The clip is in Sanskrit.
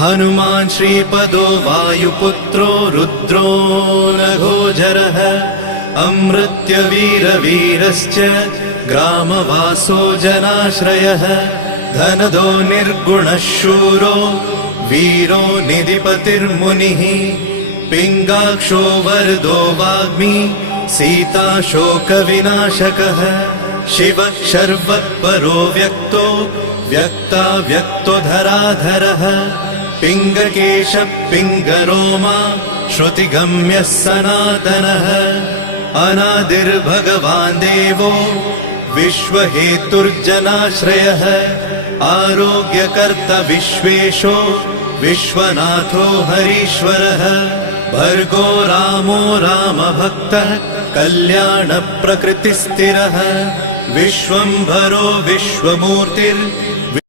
हनुमान् श्रीपदो वायुपुत्रो रुद्रो नघोजरः अमृत्यवीरवीरश्च ग्रामवासो जनाश्रयः धनदो निर्गुणः शूरो वीरो निधिपतिर्मुनिः पिङ्गाक्षो वरदो वाग्मी सीताशोकविनाशकः शिवः शर्वत्परो व्यक्तो व्यक्तो धराधरः पिङ्गकेशः पिङ्गरोमा श्रुतिगम्यः सनातनः अनादिर्भगवान् देवो विश्वहेतुर्जनाश्रयः आरोग्यकर्ता विश्वेशो विश्वनाथो हरीश्वरः भर्गो रामो रामभक्तः कल्याणप्रकृतिस्थिरः विश्वम्भरो विश्वमूर्तिर्विश्वरूपो